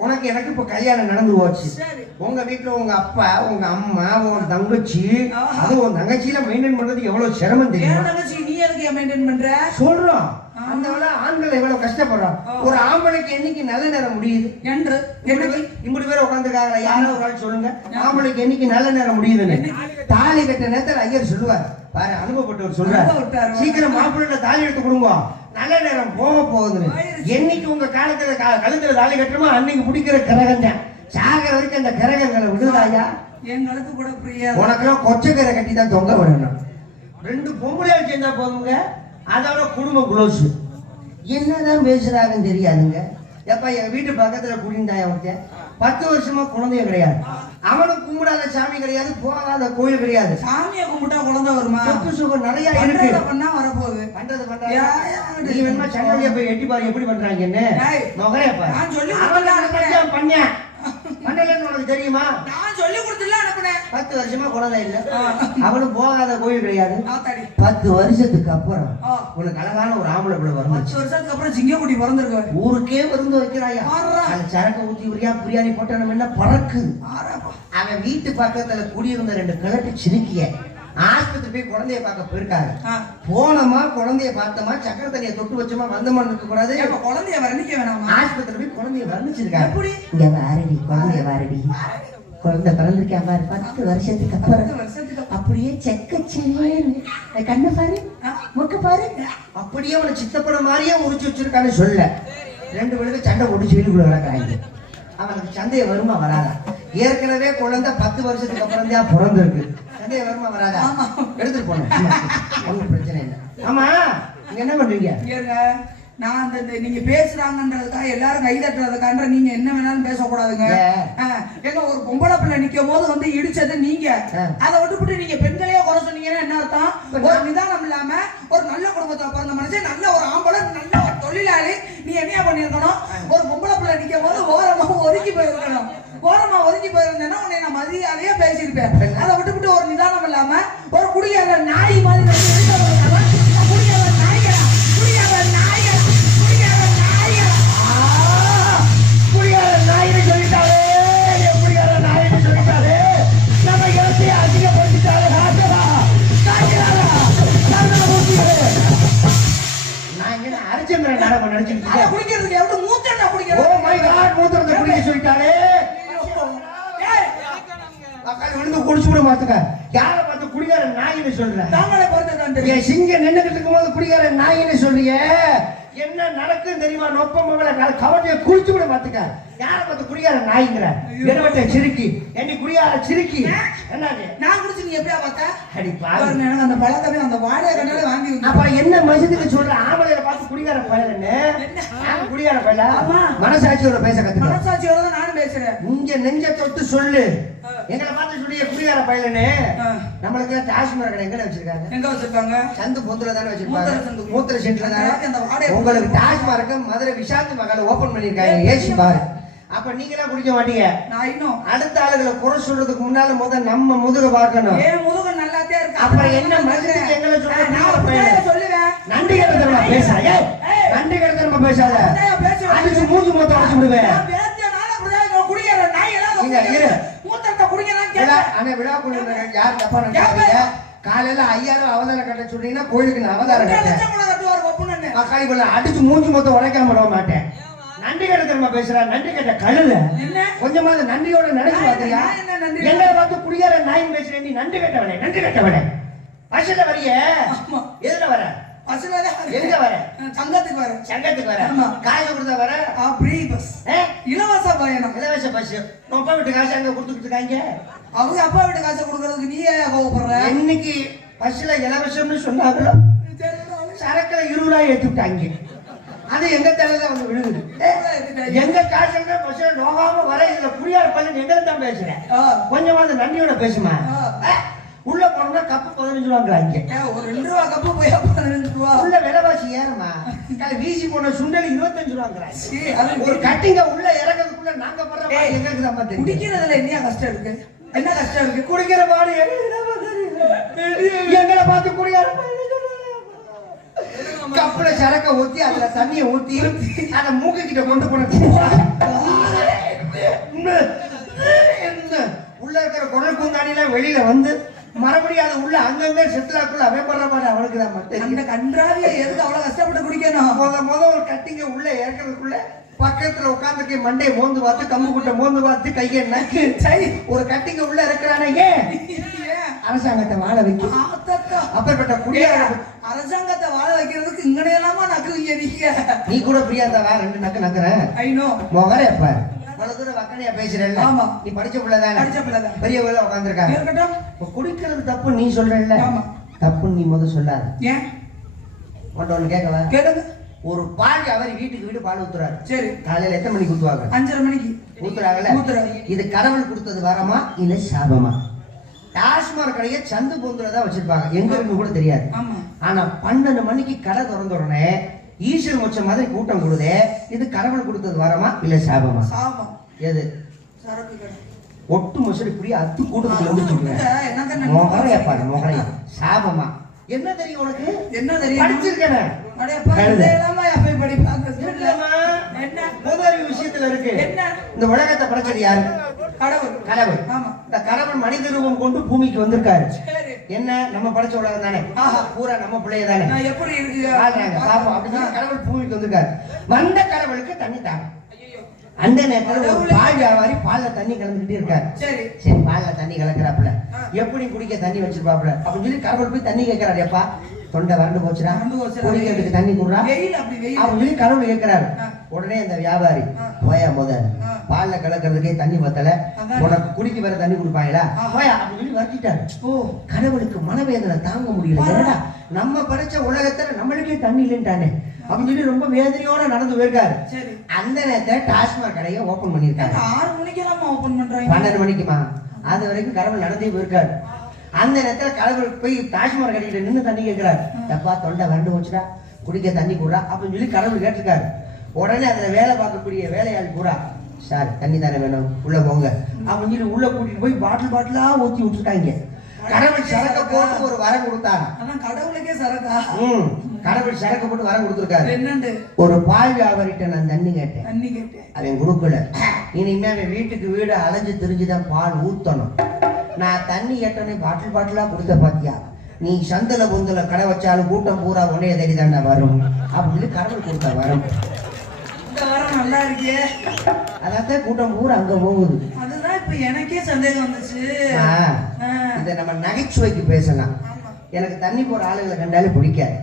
உனக்கு எனக்கு இப்ப கல்யாணம் நடந்து போச்சு. சரி. உங்க வீட்டுல உங்க அப்பா உங்க அம்மா உன் தங்கச்சி. அது உன் தங்கச்சியில மெயின்டைன் பண்றது எவ்வளவு சிரமம் தெரியும்? தங்கச்சி நீ எதுக்கு மெயின்டைன் பண்ற? சொல்றோம். அந்த வேலை ஆண்கள் எவ்வளவு கஷ்டப்படுறோம் ஆ. ஒரு ஆம்பளைக்கு என்னைக்கு நல்ல நேரம் முடியுது? என்று. இப்படி பேர் உட்காந்துருக்காங்களா யாரோ ஒரு ஆள் சொல்லுங்க. ஆம்பளைக்கு என்னைக்கு நல்ல நேரம் முடியுதுன்னு. தாலி கட்ட நேரத்துல ஐயர் சொல்லுவார். பாரு அனுபவப்பட்டவர் சொல்றாரு. சீக்கிரம் மாப்பிள்ளை தாலி எடுத்து கொடுங்க. நல்ல நேரம் போக ஆயிருச்சு. என்னைக்கு உங்க காலத்துல கழுத்துல தாலி கட்டுறோமோ அன்னைக்கு பிடிக்கிற கிரகம் தான். சாகிற வரைக்கும் அந்த கிரகங்களை விடுதாயா? கழுத்து கூட பிரியா உனக்கெல்லாம் கொச்சக்கரை கட்டி தான் தொங்க விடணும். ரெண்டு பொம்பளையால் சேர்ந்தா போதுங்க. அதோட குடும்பம் க்ளோஸ் என்னதான் பேசுறாங்கன்னு தெரியாதுங்க. எப்ப என் வீட்டு பக்கத்துல குடிந்தாய ஒருத்தன் பத்து வருஷமா குழந்தைய கிடையாது. அவனும் கும்பிடாத சாமி கிடையாது போகாத கோயில் கிடையாது. சாமியை கும்பிட்டா குழந்தை வருமா? சொத்து சுகம் நிறைய இருக்கு. பண்ணா வரப்போகுது. பண்றது பண்றாங்க நீ வேணுமா சன்னலியா போய் எட்டி பாரு எப்படி பண்றாங்கன்னு? ஏய், முகைய பாரு. நான் சொல்லி பண்ணேன்? பண்ணலன்னு உனக்கு தெரியுமா? நான் சொல்லி கொடுத்துல அனுப்புனேன். பத்து வருஷமா குழந்தை இல்ல. அவனும் போகாத கோயில் கிடையாது. பத்து வருஷத்துக்கு அப்புறம். உனக்கு அழகான ஒரு ஆம்பளை பிள்ளை வரும் பத்து வருஷத்துக்கு அப்புறம் சிங்கக்குடி பிறந்திருக்கு ஊருக்கே விருந்து வைக்கிறாயா. அது சரக்கு ஊத்தி உரியா பிரியாணி போட்டா நம்ம என்ன ஆறாப்பா. அவன் வீட்டு பக்கத்துல குடியிருந்த ரெண்டு கிழட்டு சிரிக்கிய ஆஸ்பத்திரி போய் குழந்தைய பார்க்க போயிருக்காங்க. ஆ. போனோமா குழந்தைய பார்த்தோமா சக்கரை தண்ணியை தொட்டு வச்சோமா வந்தமா இருக்க கூடாது. குழந்தைய வர்ணிக்க வேணாமா? ஆஸ்பத்திரி போய் குழந்தைய வர்ணிச்சிருக்காங்க. இங்க வாரடி குழந்தைய வாரடி. குழந்தை பிறந்திருக்கா பாரு பத்து வருஷத்துக்கு அப்புறம். அப்படியே செக்கச்சேன்னு கண்ணு பாரு. முக்கு பாரு. அப்படியே அவனை சித்தப்பட மாதிரியே உரிச்சு வச்சிருக்கான்னு சொல்ல. ரெண்டு பேருக்கு சண்டை ஒடிச்சு வீட்டுக்குள்ள கிடக்குறாங்க. அவனுக்கு சந்தைய வருமா வராதா? ஏற்கனவே குழந்தை பத்து வருஷத்துக்கு அப்புறம் தான் பிறந்திருக்கு. சந்தைய வருமா வராதா. எடுத்துட்டு போனேன் ஒன்றும் பிரச்சனை இல்லை. ஆமா நீங்க என்ன பண்றீங்க. நான் அந்த நீங்க பேசுறாங்கன்றதுக்காக எல்லாரும் கை தட்டுறதுக்காக நீங்க என்ன வேணாலும் பேசக்கூடாதுங்க. ஏன்? ஆ, ஏங்க ஒரு பொம்பளை பிள்ளை நிக்கும் போது வந்து இடிச்சது நீங்க. அதை விட்டுப்புட்டு நீங்க பெண்களையே குறை சொன்னீங்கன்னா என்ன அர்த்தம்? ஒரு நிதானம் இல்லாம ஒரு நல்ல குடும்பத்துல பிறந்த மனுஷன் நல்ல ஒரு ஆம்பளை நல்ல ஒரு தொழிலாளி நீ என்ன பண்ணிருக்கணும் ஒரு பொம்பளை பிள்ளை நிக்கும் போது ஓரமா ஒதுக்கி போயிருக்கணும். ஓரமா ஒதுக்கி போயிருந்தேன்னா உன்னை நான் மரியாதையா பேசியிருப்பேன். அதை விட்டுப்புட்டு ஒரு நிதானம் இல்லாம ஒரு குடியார நாய் மாதிரி. குடிக்கிறதுக்கு எவ்வளவு மூத்தண்ணா ஓ குடிக்கிறது மை காட் மூத்திரத்தை குடிக்க சொல்லிட்டாலே. ஏய், மக்கள் விழுந்து குடிச்சு விட மாத்துக்க யாரை பார்த்து குடிகார நாயின்னு சொல்றேன் தாங்களே தெரியும். என் சிங்க நின்னுகிட்டு இருக்கும்போது குடிகார நாயின்னு சொல்றிய? என்ன நடக்கும் தெரியுமா? நொப்ப மகளை கவட்டையை குளிச்சு விட பாத்துக்க யாரை பார்த்து குடிகார நாய்ங்கிற? இடவட்ட சிரிக்கி. என்னை குடிகார சிரிக்கி. என்னது? நான் குடிச்சு நீ எப்படியா பார்த்த? அடி பாவி. பாருங்க, எனக்கு அந்த பழக்கமே அந்த வாடகை கண்டாலே வாங்கி அப்ப என்ன மசத்துக்கு சொல்ற? ஆம்பளைய பார்த்து குடிகார ஆமா. மனசாட்சியோட பேச மனசாட்சியோட தான் நானும் பேசுறேன். இங்க நெஞ்ச தொட்டு சொல்லு. எங்களை பார்த்து சொல்லிய குடிகார பயலன்னு ஆ. நம்மளுக்கு கடை எங்க வச்சிருக்காங்க? எங்க வச்சிருக்காங்க? சந்து பொந்துல தானே சந்து. மூத்திர சென்ட்ல அந்த தானே உங்களுக்கு டாஸ்மார்க் மதுரை விஷாந்தி மகால ஓபன் பண்ணிருக்காங்க ஏசி பாரு. அப்ப நீங்களா குடிக்க மாட்டீங்க. நான் இன்னும். அடுத்த ஆளுகளை குறை சொல்றதுக்கு முன்னால முத நம்ம முதுக பார்க்கணும். ஏன் முதுகு நல்லாத்தே இருக்கு. அப்புறம் என்ன மனுஷனுக்கு எங்களை பயலு? சொல்லுவேன். நன்றி கெடுத்தனமா பேசாத நன்றி கெடுத்தனமா பேசாத. அடிச்சு மூஞ்சி மொத்தம் அடிச்சு விடுவேன். காலையில ஐயாயிரம் அவதாரம் கட்ட சொன்னீங்கன்னா கோயிலுக்கு நான் அவதாரம் கட்டேன். அடிச்சு மூஞ்சி மொத்தம் உடைக்காம விட மாட்டேன். நன்றி கெடுத்தனமா பேசுறா? நன்றி கெட்ட கழுத? கொஞ்சமாவது நன்றியோட நான் பாத்தியா என்ன- பார்த்து குடியார நாயின் பேசுறேன் நீ நன்றி கெட்டவனே நன்றி கெட்டவனே. பஸ்ல வரிய. ஆமா. எதுல வர. எங்க வர? சங்கத்துக்கு வரேன். சங்கத்துக்கு வர. காசு கொடுத்தா வர? Free bus. இலவச பயணம் இலவச பஸ் அப்பா வீட்டு காசு அங்க கொடுத்துட்டு இருக்காங்க. அவங்க அப்பா வீட்டு காசு கொடுக்கறதுக்கு நீ ஏன் கோவப்படுற? என்னைக்கு பஸ்ல இலவசம்னு சொன்னாங்களோ? சரக்குல இருபது ரூபாய் ஏத்தி விட்டாங்க. அது எங்க தலையில வந்து விழுகுது. எங்க காசு பஸ்ல நோகாம வர இதுல குடியார பையன் எங்க தான் பேசுறேன் ஆ. கொஞ்சமாவது நன்றியோட பேசுமா? உள்ள போனோம்னா கப்பு பதினஞ்சு ரூபாங்கிறாங்க ஏன் ஒரு ரெண்டு ரூபா கப்பு போய் பதினஞ்சு ரூபா? உள்ள விலைவாசி ஏறுமா. வீசி போன சுண்டல் இருபத்தஞ்சு ரூபாங்கிறாங்க அது ஒரு கட்டிங்க உள்ள இறக்கிறதுக்குள்ள நாங்க படுற எங்களுக்கு தான் குடிக்கிறதுல என்ன கஷ்டம் இருக்கு? என்ன கஷ்டம் இருக்கு? குடிக்கிற பாடு எங்களை பார்த்து குடியார கப்புல சரக்க ஊத்தி அதுல தண்ணிய ஊத்தி அத மூக்கு கிட்ட கொண்டு போன என்ன? உள்ள இருக்கிற குரல் கூந்தாடிலாம் வெளியில வந்து மறுபடியும் அது உள்ள அங்கங்க செட்டிலாக்குள்ள அவன் பண்ற மாதிரி அவனுக்கு தான் மட்டும் அந்த கன்றாவிய எதுக்கு அவ்வளவு கஷ்டப்பட்டு குடிக்கணும்? முத முத ஒரு கட்டிங்க உள்ள இறக்கிறதுக்குள்ள பக்கத்துல உட்காந்துட்டு மண்டையை மோந்து பார்த்து கம்பு குட்டை மோந்து பார்த்து கையை நக்கு சரி. ஒரு கட்டிங்க உள்ள இருக்கிறானே ஏன்? அரசாங்கத்தை வாழ வைக்கும். அப்பேற்பட்ட குடியார அரசாங்கத்தை வாழ வைக்கிறதுக்கு இங்கனே எல்லாமா நக்குவீங்க நீங்க. நீ கூட பிரியா இருந்தா ரெண்டு நக்கு நக்குறேன். ஐநோ முகரே இவ்வளவு தூரம் வக்கனையா பேசுறேல்ல. ஆமா. நீ படிச்ச பிள்ளை தானே படிச்ச. பெரிய பிள்ளை உட்காந்துருக்காங்க இருக்கட்டும் இப்ப குடிக்கிறது தப்பு நீ சொல்றல்ல. ஆமா. தப்புன்னு நீ முத சொல்லாத. ஏன்? உன்ட்ட ஒண்ணு கேட்கவா? கேளுங்க. ஒரு பால் அவர் வீட்டுக்கு வீடு பால் ஊத்துறாரு. சரி. காலையில எத்தனை மணிக்கு ஊத்துவாங்க? அஞ்சரை மணிக்கு. ஊத்துறாங்கல்ல? ஊத்துறாங்க. இது கடவுள் கொடுத்தது வரமா இல்ல சாபமா? டாஸ்மாக் கடையை சந்து பொந்துல தான் வச்சிருப்பாங்க. எங்க இருக்குன்னு கூட தெரியாது. ஆமா. ஆனா பன்னெண்டு மணிக்கு கடை திறந்த உடனே ஈஸ்வர் மொச்ச மாதிரி கூட்டம் கொடுதே இது கடவுள் கொடுத்தது வரமா இல்ல சாபமா? சாபம். எது? ஒட்டு மொசடி இப்படி அத்து கூட்டத்துக்கு வந்து சொல்லுங்க என்னங்க மொகரையா பாரு மொகரையா. சாபமா. என்ன தெரியும் உனக்கு? என்ன தெரியும்? படிச்சிருக்கேன். முதல் விஷயத்துல இருக்கு. என்ன? இந்த உலகத்தை படைச்சது யாரு? கடவுள். கடவுள் ஆமா. இந்த கடவுள் மனித ரூபம் கொண்டு பூமிக்கு வந்திருக்காரு. என்ன? நம்ம படைச்ச உலகம் தானே? ஆஹா. பூரா நம்ம பிள்ளைய தானே? எப்படி இருக்கு? பாப்போம். கடவுள் பூமிக்கு வந்திருக்காரு. வந்த கடவுளுக்கு தண்ணி தாங்க. அந்த நேரத்துல ஒரு. பால் வியாபாரி பால்ல தண்ணி கலந்துக்கிட்டே இருக்காரு. சரி. சரி பால்ல தண்ணி கலக்குறாப்புல. எப்படி குடிக்க தண்ணி வச்சிருப்பாப்புல? அப்படின்னு சொல்லி கடவுள் போய் தண்ணி கேட்கிறாரு எப்பா? தொண்டை வறண்டு போச்சுடா. குடிக்கிறதுக்கு தண்ணி குடுறா. அப்படின்னு சொல்லி கடவுள் கேட்கிறாரு. உடனே அந்த வியாபாரி. போயா முத. பால்ல கலக்கிறதுக்கே தண்ணி பத்தல. உனக்கு குடிக்க வேற தண்ணி கொடுப்பாங்களா. போயா அப்படின்னு கடவுளுக்கு மனவேதனை தாங்க முடியல. நம்ம படைச்ச உலகத்துல நம்மளுக்கே தண்ணி இல்லைன்ட்டானே. அப்படின்னு சொல்லி ரொம்ப வேதனையோட நடந்து போயிருக்காரு. அந்த நேரத்துல டாஸ்மாக் கடையை ஓபன் பண்ணிருக்காரு ஆறு மணிக்கு ஓபன் பண்றாங்க? பன்னெண்டு மணிக்குமா? அது வரைக்கும் கடவுள் நடந்தே போயிருக்காரு. அந்த நேரத்துல கடவுள் போய் டாஸ்மாக் கடையில நின்று தண்ணி கேட்கிறாரு எப்பா தொண்டை வறண்டு போச்சுடா. குடிக்க தண்ணி கூடா அப்படின்னு சொல்லி கடவுள் கேட்டிருக்காரு. உடனே அதுல வேலை பார்க்கக்கூடிய வேலையாள் கூட சார் தண்ணி தானே வேணும். உள்ள போங்க. அப்படின்னு சொல்லி உள்ள கூட்டிட்டு போய் பாட்டில் பாட்டிலா ஊத்தி விட்டுருக்காங்க கடவுள் சரக்க போட்டு ஒரு வரம் கொடுத்தாரு அதான் கடவுளுக்கே சரக்கா? ம். கடவுள் சரக்கு போட்டு வரம் கொடுத்துருக்காரு. என்னண்டு? ஒரு பால் வியாபாரிட்ட நான் தண்ணி கேட்டேன். தண்ணி கேட்டேன். அவன் கொடுக்கல. இனிமே அவன் வீட்டுக்கு வீடு அலைஞ்சு திரிஞ்சுதான் பால் ஊத்தணும். நான் தண்ணி கேட்டோன்னே பாட்டில் பாட்டிலா கொடுத்த பாத்தியா? நீ சந்தல பொந்தல கடை வச்சாலும் கூட்டம் பூரா உன்னைய தேடி வரும். அப்படின்னு கடவுள் கொடுத்த வரம். இந்த வாரம் நல்லா இருக்கே. அதான் கூட்டம் பூரா அங்க போகுது. அதுதான் இப்ப எனக்கே சந்தேகம் வந்துச்சு. இதை நம்ம நகைச்சுவைக்கு பேசலாம். எனக்கு தண்ணி போற ஆளுகளை கண்டாலே பிடிக்காது.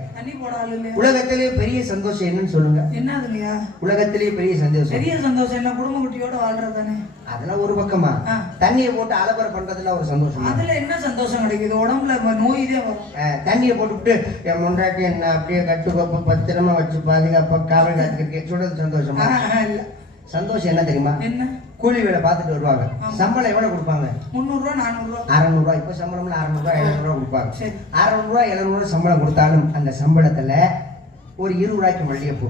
உலகத்திலேயே பெரிய சந்தோஷம் என்னன்னு சொல்லுங்க. என்னதுங்கய்யா உலகத்திலேயே பெரிய சந்தோஷம். பெரிய சந்தோஷம் என்ன? குடும்ப குட்டியோட வாழ்றதானே அதெல்லாம் ஒரு பக்கமா. தண்ணியை போட்டு அலப்பறை பண்றதுல ஒரு சந்தோஷமா? அதுல என்ன சந்தோஷம் கிடைக்குது? உடம்புல நோய் தான் தண்ணியை போட்டுவிட்டு என் முண்டாட்டி என்ன அப்படியே கட்டுக்கோப்பு பத்திரமா வச்சு பாதுகாப்பா காவல் காத்துக்கிட்டு சொல்றது சந்தோஷமா? இல்ல. சந்தோஷம் என்ன தெரியுமா? என்ன? கூலி வேலை பார்த்துட்டு வருவாங்க. சம்பளம் எவ்வளவு கொடுப்பாங்க? முந்நூறு ரூபா நானூறு ரூபா அறநூறுவா. இப்ப சம்பளம்ல அறநூறுவா எழுநூறுவா கொடுப்பாங்க. அறநூறுவா எழுநூறுவா சம்பளம் கொடுத்தாலும் அந்த சம்பளத்துல ஒரு இருபது ரூபாய்க்கு மல்லிகைப்பூ.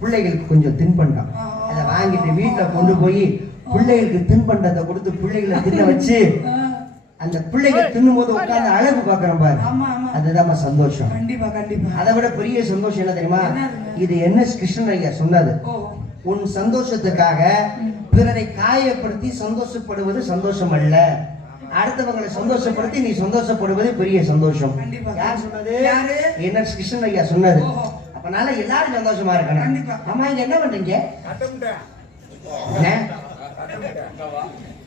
பிள்ளைகளுக்கு கொஞ்சம் தின்பண்டம். அதை வாங்கிட்டு வீட்டுல கொண்டு போய் பிள்ளைகளுக்கு தின்பண்டத்தை கொடுத்து பிள்ளைகளை தின்ன வச்சு அந்த பிள்ளைகள் தின்னும் போது உட்கார்ந்து அழகு பாக்குறோம் பாரு. அதுதான் சந்தோஷம். கண்டிப்பா கண்டிப்பா. அதை விட பெரிய சந்தோஷம் என்ன தெரியுமா? இது என்ன கிருஷ்ணன் ஐயா சொன்னது. உன் சந்தோஷத்துக்காக பிறரை காயப்படுத்தி சந்தோஷப்படுவது சந்தோஷம் அல்ல அடுத்தவங்களை சந்தோஷப்படுத்தி நீ சந்தோஷப்படுவது பெரிய சந்தோஷம். யார் சொன்னது? யாரு? என்ன கிருஷ்ணன் ஐயா சொன்னது. அப்பனால எல்லாரும் சந்தோஷமா இருக்கணும். அம்மா இங்க என்ன பண்றீங்க?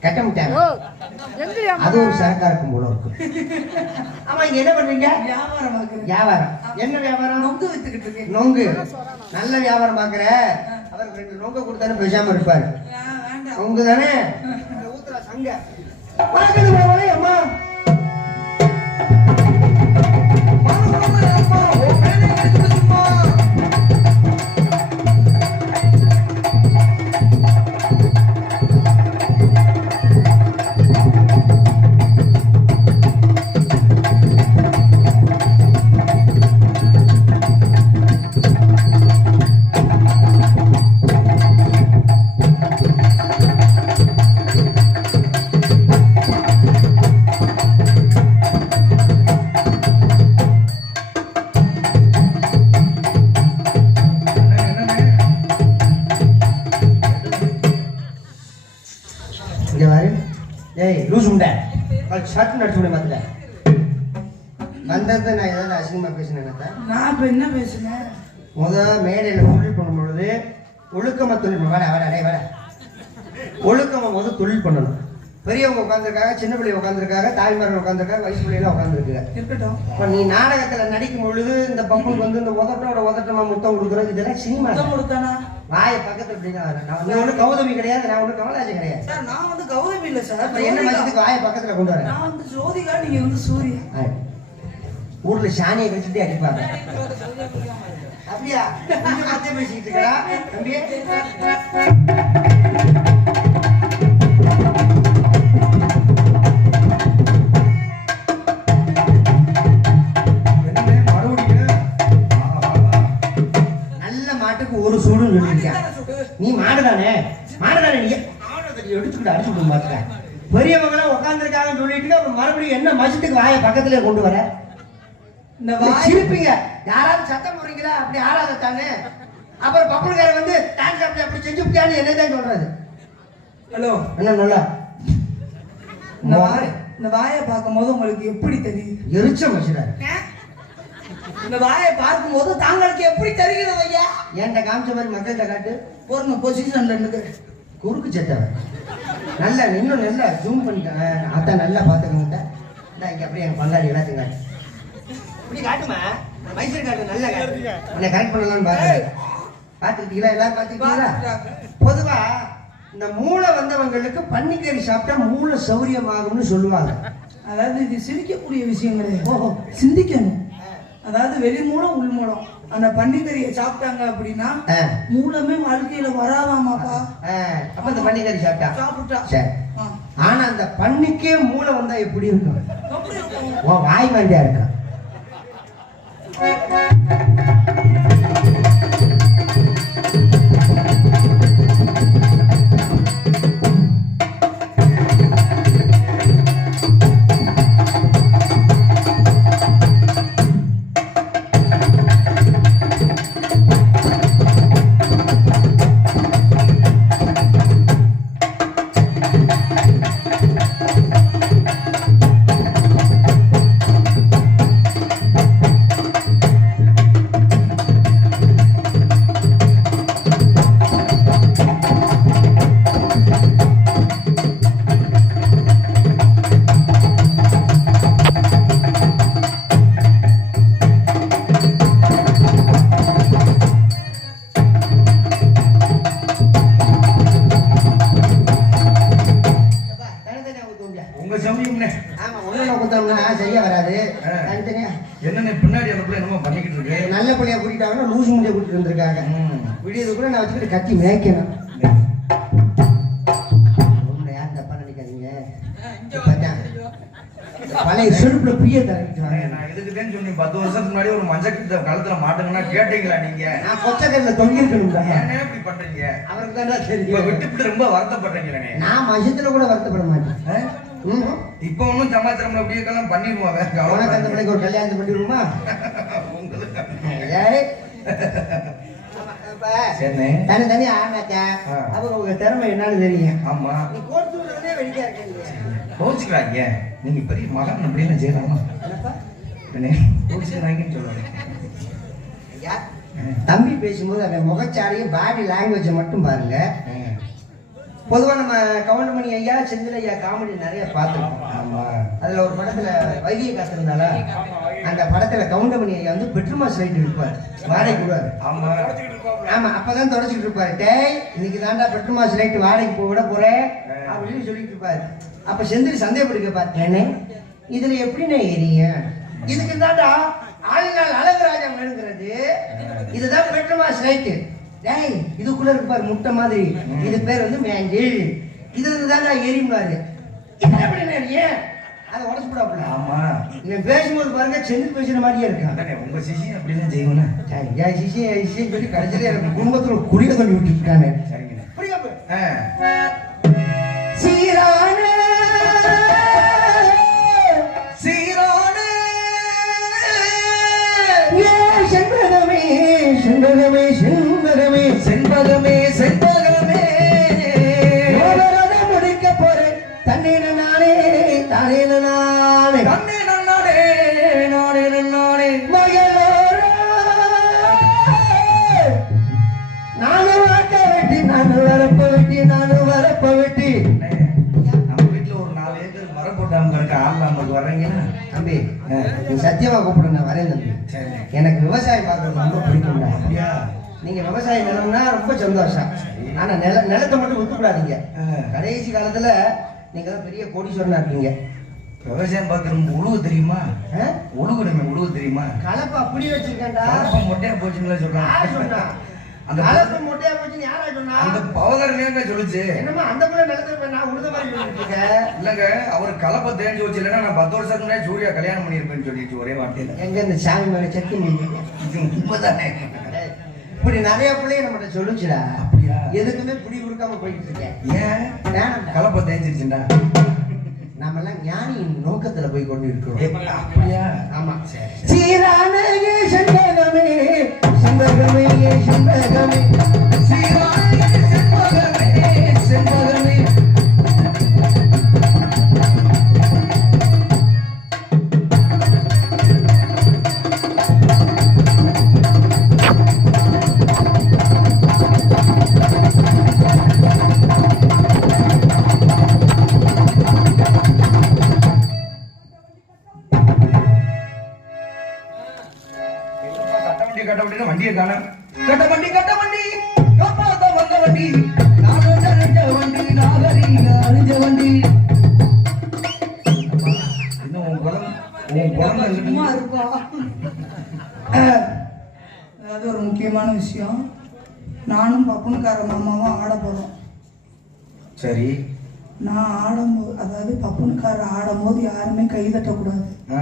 கட்டமிட்டாங்க அது ஒரு சரக்கா இருக்கும் போல இருக்கு. ஆமா இங்க என்ன பண்றீங்க? வியாபாரம் பாக்குறேன் வியாபாரம். என்ன வியாபாரம்? நொங்கு வித்துக்கிட்டு நொங்கு. நல்ல வியாபாரம் பாக்குற ரெண்டு நொங்க கொடுத்தாலும் பேசாம இருப்பாரு. நொங்கு தானே ஊத்துறா சங்க. போவலே அம்மா. சின்ன பிள்ளைங்க உட்காந்துருக்காங்க தாய்மார்கள் உட்காந்துருக்காங்க வயசு பிள்ளைங்க உட்காந்துருக்காங்க இருக்கட்டும். இப்போ நீ நாடகத்துல நடிக்கும் பொழுது இந்த பப்புக்கு வந்து இந்த உதட்டோட உதட்டமா முத்தம் கொடுக்குறது இதெல்லாம் சினிமா முத்தம் கொடுத்தானா? வாயை பக்கத்துல இப்படி. நான் ஒன்றும் கௌதமி கிடையாது நான் ஒன்றும் கமலாஜி கிடையாது. சார் நான் வந்து கௌதமி இல்ல சார் அப்புறம் என்ன ஜோதிகா. மச்சத்துக்கு வாயை பக்கத்துல கொண்டு வரேன்? நான் வந்து ஜோதிகா நீங்க வந்து சூர்யா. ஊர்ல சாணியை வச்சுட்டு அடிப்பாங்க. அப்படியா? பேசிக்கிட்டு இருக்கா? நீ மாடுதானே? மாடுதானே நீ? எடுத்துக்கிட்டு அடிச்சு விட மாட்டேன் பெரியவங்களாம் உட்காந்துருக்காங்கன்னு சொல்லிட்டு அப்புறம் மறுபடியும் என்ன மசத்துக்கு வாயை பக்கத்துல கொண்டு வர? இந்த சிரிப்பீங்க. யாராவது சத்தம் போடுறீங்களா? அப்படி ஆடாத தானே? அப்புறம் பப்புனுக்கார வந்து டான்ஸ் அப்படி அப்படி செஞ்சு விட்டியான்னு என்னதான் சொல்றது ஹலோ. என்ன நல்லா இந்த வாய் இந்த வாயை பார்க்கும்போது உங்களுக்கு எப்படி தெரியுது? எரிச்ச மனுஷனாரு இந்த வாயை பார்க்கும்போது தாங்களுக்கு எப்படி தெரிகிறது ஐயா? என்கிட்ட காமிச்ச மாதிரி மக்கள்கிட்ட காட்டு? போறணும் பொசிஷன்ல இருக்கு குறுக்கு சட்டவன் நல்லா இன்னும் நல்லா ஜூம் பண்ணிட்டேன் அதான் நல்லா பார்த்துக்கோங்க இந்தா இங்க அப்படியே எங்க பங்காளி எல்லாத்தையும் காட்டு. இப்படி காட்டுமா? மைசூர் காட்டு நல்லா காட்டு. உன்னை கரெக்ட் பண்ணலாம்னு பாருங்க பார்த்துக்கிட்டீங்களா எல்லாரும் பார்த்துக்கிட்டீங்களா பொதுவா இந்த மூளை வந்தவங்களுக்கு பன்னிக்கறி சாப்பிட்டா மூளை சௌரியமாகும்னு சொல்லுவாங்க. அதாவது இது சிரிக்கக்கூடிய விஷயம் கிடையாது. சிந்திக்கணும். அதாவது வெளி மூலம் உள் மூலம். அந்த பன்னிக்கறியை சாப்பிட்டாங்க அப்படின்னா மூலமே வாழ்க்கையில வராதாமாப்பா. அப்ப இந்த பன்னிக்கறி சாப்பிட்டா? சாப்பிட்டா. சரி. ஆனா அந்த பன்னிக்கே மூளை வந்தா எப்படி இருக்கும்? வாய் மண்டியா இருக்கும் வச்சுக்கிட்டு கட்டி மேய்க்கணும். யாரும் தப்பா நினைக்காதீங்க. இப்பதான் இந்த பழைய செருப்புல பிய தரவிட்டு ஏய், நான் எதுக்குதான் சொன்னேன் பத்து வருஷத்துக்கு முன்னாடி ஒரு மஞ்சள் கழுத்துல மாட்டுங்கன்னா கேட்டீங்களா நீங்க? நான் கொச்சக்கல்ல இப்படி பண்றீங்க? அவருக்கு தான் இப்ப தெரியும் விட்டுப்பிட்டு ரொம்ப வருத்தப்படுறீங்களே. நான் மசத்துல கூட வருத்தப்பட மாட்டேன். இப்ப ஒண்ணும் சமாச்சாரம் அப்படியே எல்லாம் பண்ணிடுவோம் உனக்கு அந்த பிள்ளைக்கு ஒரு கல்யாணம் பண்ணிடுவோமா? உங்களுக்கு. அப்ப சரிண்ணே தனித்தனியா ஆனாக்கா ஆ. அவங்க உங்க திறமை என்னன்னு தெரியும். ஆமா. நீ கோர்த்து விடுறதே வெளியா இருக்கீங்க கோச்சுக்கிறாங்க நீங்க பெரிய மகன் அப்படின்னு செய்யலாமா கோச்சுக்கிறாங்கன்னு சொல்லுவாங்க ஐயா தம்பி பேசும்போது அவன் முகச்சாரியும் பாடி லாங்குவேஜை மட்டும் பாருங்க. பொதுவா நம்ம கவுண்டமணி ஐயா செந்தில் ஐயா காமெடி நிறைய பார்த்துருக்கோம் அதுல ஒரு படத்துல வைகை காத்திருந்தால அந்த படத்துல கவுண்டமணி ஐயா வந்து பெட்ரூமா சைடு இருப்பார். வாடகை கூடாது ஆமா. ஆமா அப்பதான் தொடச்சிட்டு இருப்பாரு. டேய் இன்னைக்கு தாண்டா பெட்ரூமா லைட் வாடகைக்கு போக விட போறேன் அப்படின்னு சொல்லிட்டு இருப்பாரு. அப்ப செந்தில் சந்தேகப்படுக்க பார்த்தேனே இதுல எப்படிண்ணே ஏறீங்க? இதுக்கு தாண்டா ஆளினால் அழகுராஜா வேணுங்கிறது. இதுதான் பெட்ரூமா லைட் டேய் இதுக்குள்ள இருப்பாரு முட்டை மாதிரி. இது பேர் வந்து மேண்டில் இதுல தாண்டா ஏறிம்பாரு இது எப்படிண்ணே ஏன்? அதை உடச்சு போடாப்புல ஆமா. இவன் பேசும்போது பாருங்க செந்தில் பேசுற மாதிரியே இருக்கான். உங்க சிஷி அப்படிதான் செய்வோண்ணே ஐயா சிசி சிசின்னு சொல்லி கடைசியில எனக்கு குடும்பத்துல சீரான செண்பகமே செண்பகமே செண்பகமே செண்பகமே. முடிக்க போறேன். தண்ணே நானே தானே நானே தண்ணே நானே நானே நானே மகளோர. நானும் வாக்க வெட்டி நானும் வரப்ப வெட்டி நானும் வரப்ப வெட்டி. தம்பி சத்தியமா கூப்பிடுறேன் வரேன் ரொம்ப பிடிக்கும்டா அப்படியா? நீங்க விவசாய நிலம்னா ரொம்ப சந்தோஷம். ஆனா நில நிலத்தை மட்டும் விட்டுக்கூடாதீங்க ஆ. கடைசி காலத்துல நீங்க தான் பெரிய கோடீஸ்வரனா இருப்பீங்க. விவசாயம் பார்க்கறது உழுவு தெரியுமா? ஆ? உழுகுறமே உழுவு தெரியுமா? கலப்பை அப்படி வச்சிருக்கேன்டா. கலப்பம் மொட்டையா போச்சுங்களா அந்த கலப்பை மொட்டையா போச்சுன்னு யாரா சொன்னா? அந்த பவகரனேங்க சொல்லுச்சு? என்னமா அந்த பிள்ளை நிலத்துல போய் நான் உழுத மாதிரி சொல்லிட்டு இருக்கேன் இல்லங்க அவர் கலப்பை தேஞ்சு வச்சு இல்லைன்னா நான் பத்து வருஷத்துக்கு முன்னாடி சூர்யா கல்யாணம் பண்ணியிருப்பேன்னு சொல்லிட்டு ஒரே வார்த்தையில. எங்க இந்த சாமி மேல சக்தி உண்மைதானே இப்படி நிறைய பிள்ளைய நம்மகிட்ட சொல்லுச்சுடா. அப்படியா? எதுக்குமே புடி கொடுக்காம போயிட்டு இருக்கேன். ஏன். கலப்பை தேஞ்சிருச்சுண்டா நாமெல்லாம் ஞானியின் நோக்கத்துல போய் கொண்டு இருக்கிறோம். அப்படியா? ஆமா. சீரான செண்பகமே செண்பகமே செண்பகமே சீராய தட்டக்கூடாது ஆ.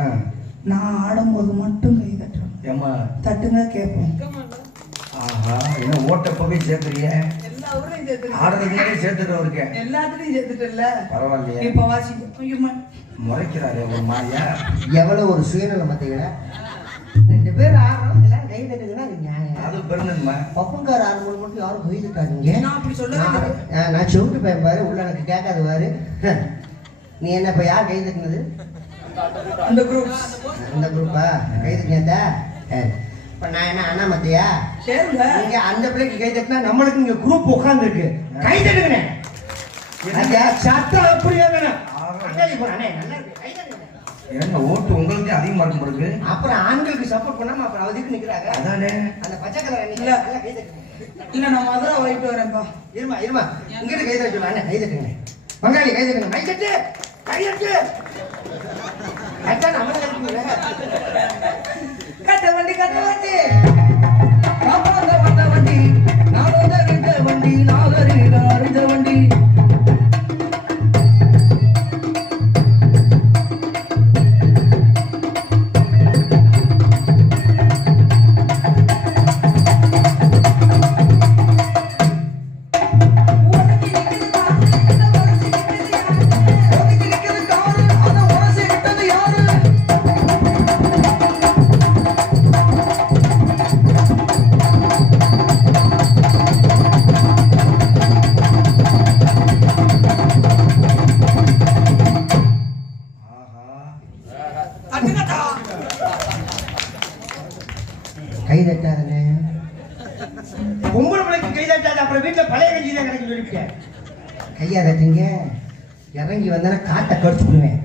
நான் ஆடும்போது மட்டும் கை தட்டணும். ஏம்மா? தட்டுங்க கேட்போம். ஆஹா என்ன ஓட்டப்பவே சேர்த்துறிய எல்லா ஊரையும் சேர்த்துருக்கேன் ஆடுறதுக்கு முன்னாடி சேர்த்துட்டு இருக்கேன் எல்லாத்துலயும் சேர்த்துட்டல பரவாயில்லையே. இப்ப வாசிக்க முறைக்கிறாரே ஒரு மாதிரியா எவ்வளவு ஒரு சுயநலம் பார்த்தீங்களா ரெண்டு பேர் ஆடுறோம் எல்லாம் கை தட்டுதுன்னா அது நியாயம். அது பெருந்துமா பப்பங்கார ஆடும்போது மட்டும் யாரும் கை தட்டாதீங்க. நான் அப்படி சொல்லவே நான் செவிட்டு பையன் பாரு உள்ள எனக்கு கேட்காது பாரு. நீ என்ன இப்ப யார் கை தட்டினது? அந்த குரூப் அந்த குரூப்பா கை தட்டினதா இப்ப நான் என்ன அண்ணா மத்தியா? சேருங்க. நீங்க அந்த பிள்ளைக்கு கை தட்டினா நம்மளுக்கு இங்க குரூப் உட்கார்ந்து இருக்கு கை தட்டுங்கண்ணே. ஐயா, சத்தம் அப்படியே வேணும். அண்ணாடி போறேன், அண்ணே, நல்லா இருக்கு, கை தட்டுங்க. என்ன ஓட்டு உங்களுக்கு அதிகமா இருக்கும் பொழுது அப்புறம் ஆண்களுக்கு சப்போர்ட் பண்ணாம அப்புறம் அவதிக்கு நிக்கிறாங்க? அதானே. அந்த பச்சை கலர் இல்ல. தட்டுங்க. இல்ல நான் மதுரை போயிட்டு வரேன்ப்பா. இருமா இருமா. இங்கிட்டு கை தட்டு அண்ணே கை தட்டுங்க. பங்காளி கை தட்டுங்க. கை தட்டு கை தட்டு அதான் நம்ம தட்டுங்க கட்ட வண்டி கட்ட வண்டி வந்த வண்டி வண்டி படுத்துக்குவேன்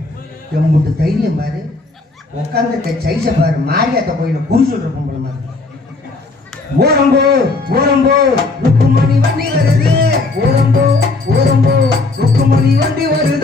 காட்டை கடிச்சு தைரியம் பாரு. உட்காந்துருக்க சைஸ பாரு. மாரியாத்த கோயில குறி சொல்ற பொம்பளை மாதிரி. ஓரம்போ ஓரம்போ ருக்குமணி வண்டி வருது. ஓரம்போ ஓரம்போ ருக்குமணி வண்டி வருது.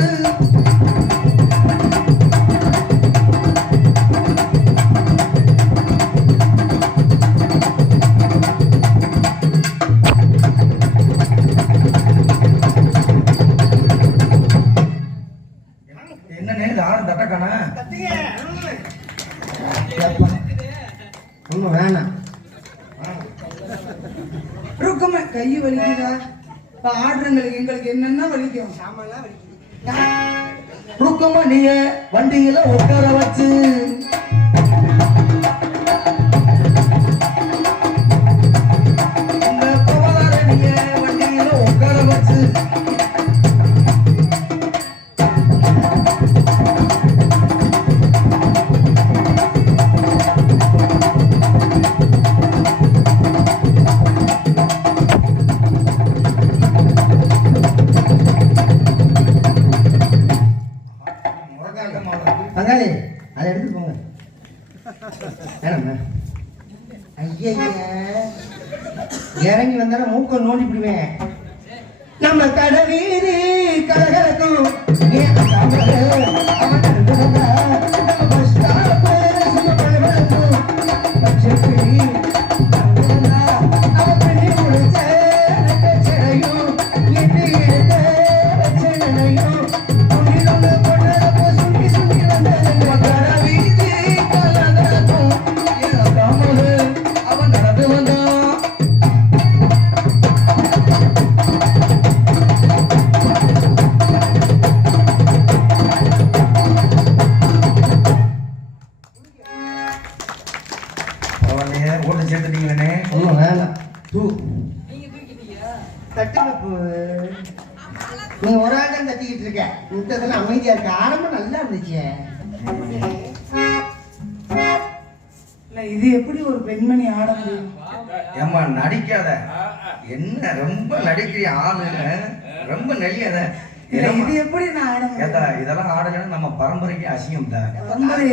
பரம்பரைக்கு அசியம் தான். பரம்பரை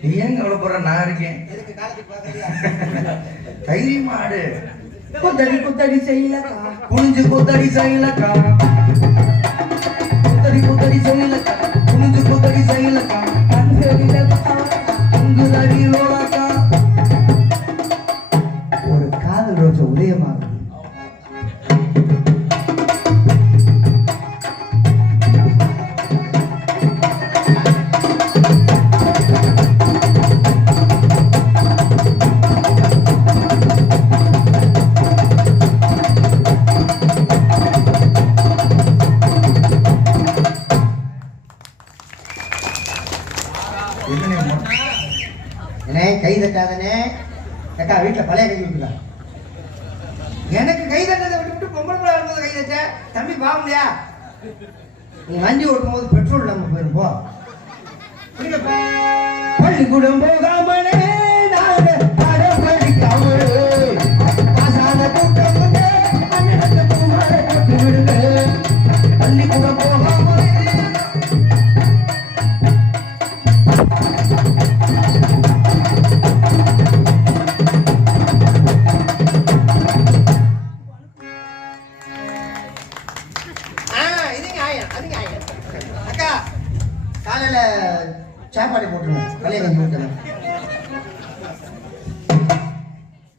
நீ ஏன் கவலைப்படுற? நான் இருக்கேன்? தைரியமா ஆடு. குத்தடி குத்தடி செய்யலக்கா. குனிஞ்சு குத்தடி செய்யலக்கா. குத்தடி குத்தடி செய்யலக்கா. குனிஞ்சு குத்தடி செய்யலக்கா. லோலாக்கா ஒரு என்ன கை தட்டாதனே? அக்கா வீட்டுல பழைய கை விட்டுதா எனக்கு கை தட்டதை விட்டு விட்டு பொம்பளை பிள்ளை வரும்போது கை தட்ட? தம்பி பாவலையா நீ வண்டி ஓட்டும் போது பெட்ரோல் இல்லாமல் போயிருப்போம் பள்ளிக்கூடம் போகாமலே காலையில சாப்பாடு போட்டுருங்க பழைய கஞ்சி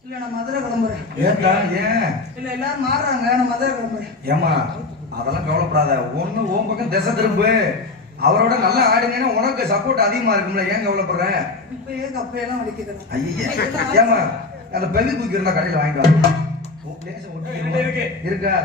இல்ல நான் மதுரை கிளம்புறேன். ஏன்டா ஏன்? இல்ல எல்லாரும் மாறுறாங்க. நான் மதுரை கிளம்புறேன். ஏமா அதெல்லாம் கவலைப்படாத. ஒண்ணு உன் பக்கம் திசை திரும்பு. அவரோட நல்லா ஆடுனீங்கன்னா உனக்கு சப்போர்ட் அதிகமா இருக்கும்ல. ஏன் கவலைப்படுற? இப்பயே கப்பையெல்லாம் வலிக்குது? ஐயே ஏமா அந்த பெல்லி தூக்கி இருந்தா கடையில் வாங்கிட்டு வா. உன் place ஒட்டி இருக்கா?